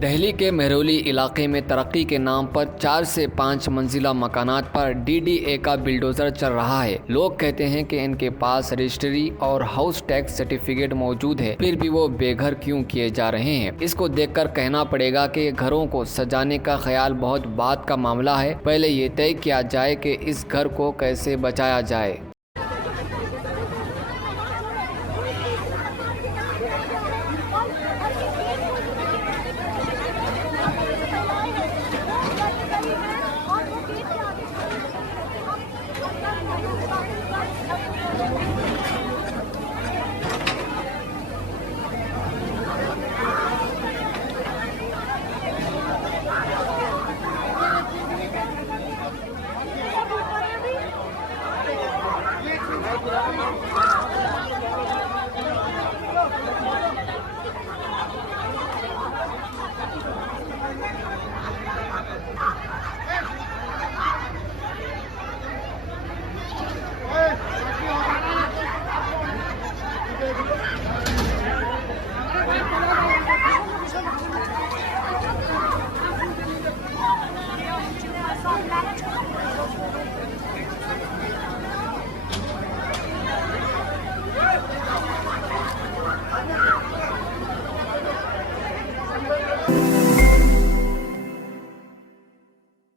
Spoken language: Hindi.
दिल्ली के मेहरौली इलाके में तरक्की के नाम पर 4 से 5 मंजिला मकानात पर डीडीए का बिल्डोजर चल रहा है। लोग कहते हैं कि इनके पास रजिस्ट्री और हाउस टैक्स सर्टिफिकेट मौजूद है, फिर भी वो बेघर क्यों किए जा रहे हैं। इसको देखकर कहना पड़ेगा कि घरों को सजाने का ख्याल बहुत बात का मामला है। पहले ये तय किया जाए कि इस घर को कैसे बचाया जाए।